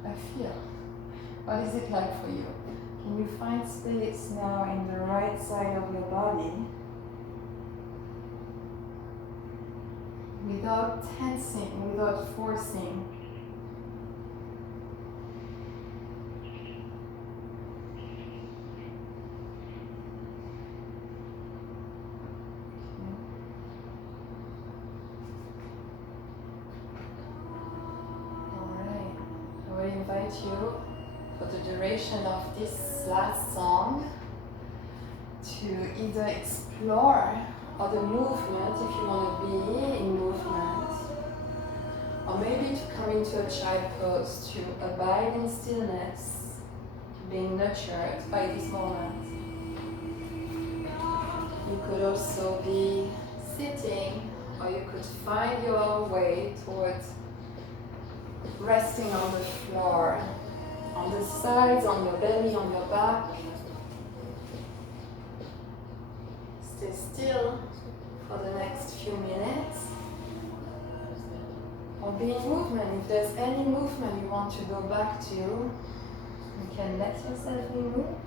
I feel. What is it like for you? Can you find space now in the right side of your body without tensing, without forcing? Invite you for the duration of this last song to either explore other movement if you want to be in movement, or maybe to come into a child pose to abide in stillness, being nurtured by this moment. You could also be sitting, or you could find your way towards resting on the floor, on the sides, on your belly, on your back. Stay still for the next few minutes. Or be in movement. If there's any movement you want to go back to, you can let yourself be moved.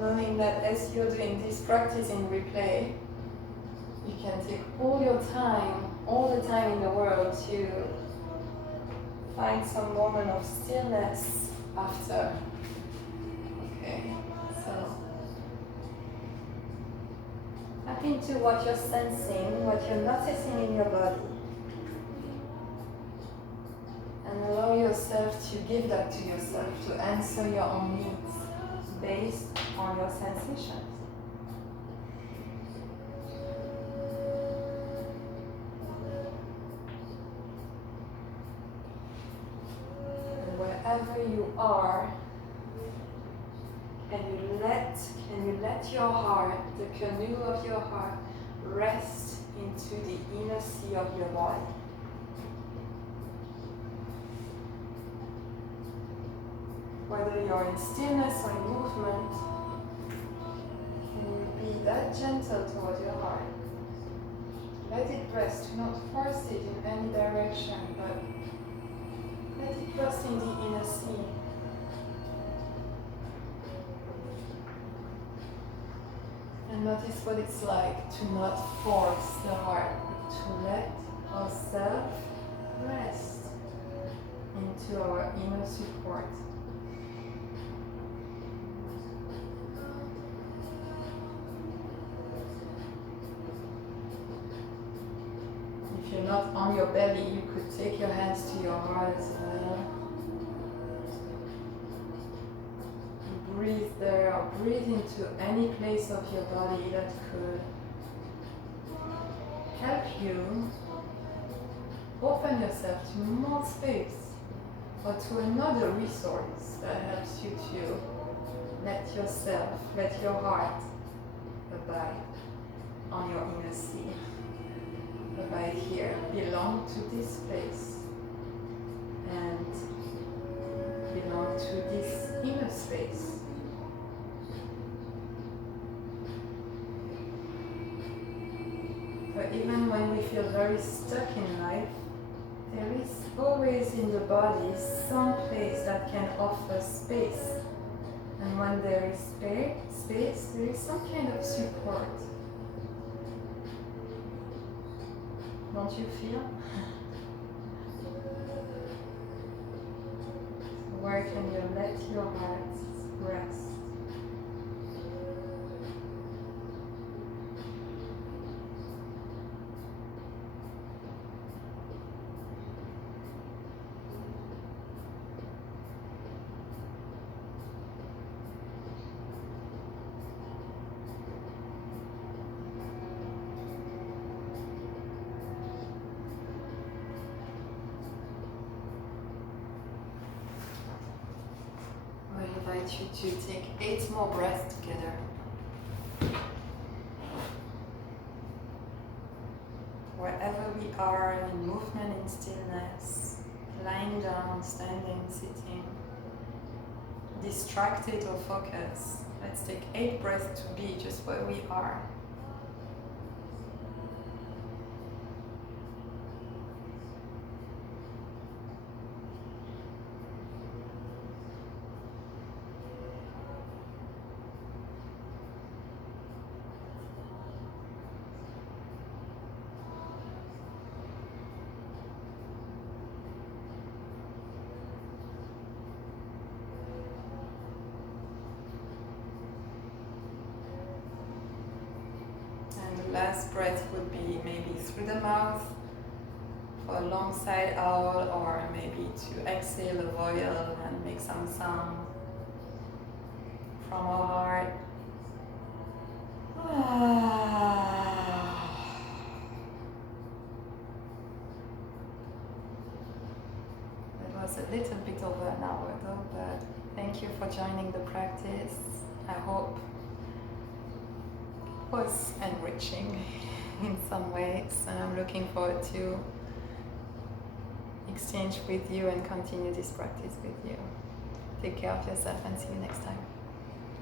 Knowing that as you're doing this practice in replay, you can take all the time in the world to find some moment of stillness after. Okay, so tap into what you're sensing, what you're noticing in your body, and allow yourself to give that to yourself, to answer your own needs based on your sensations. Wherever you are, can you let your heart, the canoe of your heart, rest into the inner sea of your body. Whether you're in stillness or in movement, can you be that gentle toward your heart? Let it rest, do not force it in any direction, but let it rest in the inner sea. And notice what it's like to not force the heart, but to let ourselves rest into our inner support. If you're not not on your belly, you could take your hands to your heart as well. Breathe there, or breathe into any place of your body that could help you open yourself to more space, or to another resource that helps you to let yourself, let your heart abide on your inner sea. Abide here, belong to this place, and belong to this inner space. But even when we feel very stuck in life, there is always in the body some place that can offer space. And when there is space, there is some kind of support. Don't you feel? Where can you let your heart rest? I invite you to take 8 more breaths together. Wherever we are, in movement, in stillness, lying down, standing, sitting, distracted or focused, let's take 8 breaths to be just where we are. Last breath would be maybe through the mouth for a long side owl, or maybe to exhale a voyelle and make some sound from our heart. That was a little bit over an hour though, but thank you for joining the practice. I hope was enriching in some ways, and I'm looking forward to exchange with you and continue this practice with you. Take care of yourself and see you next time.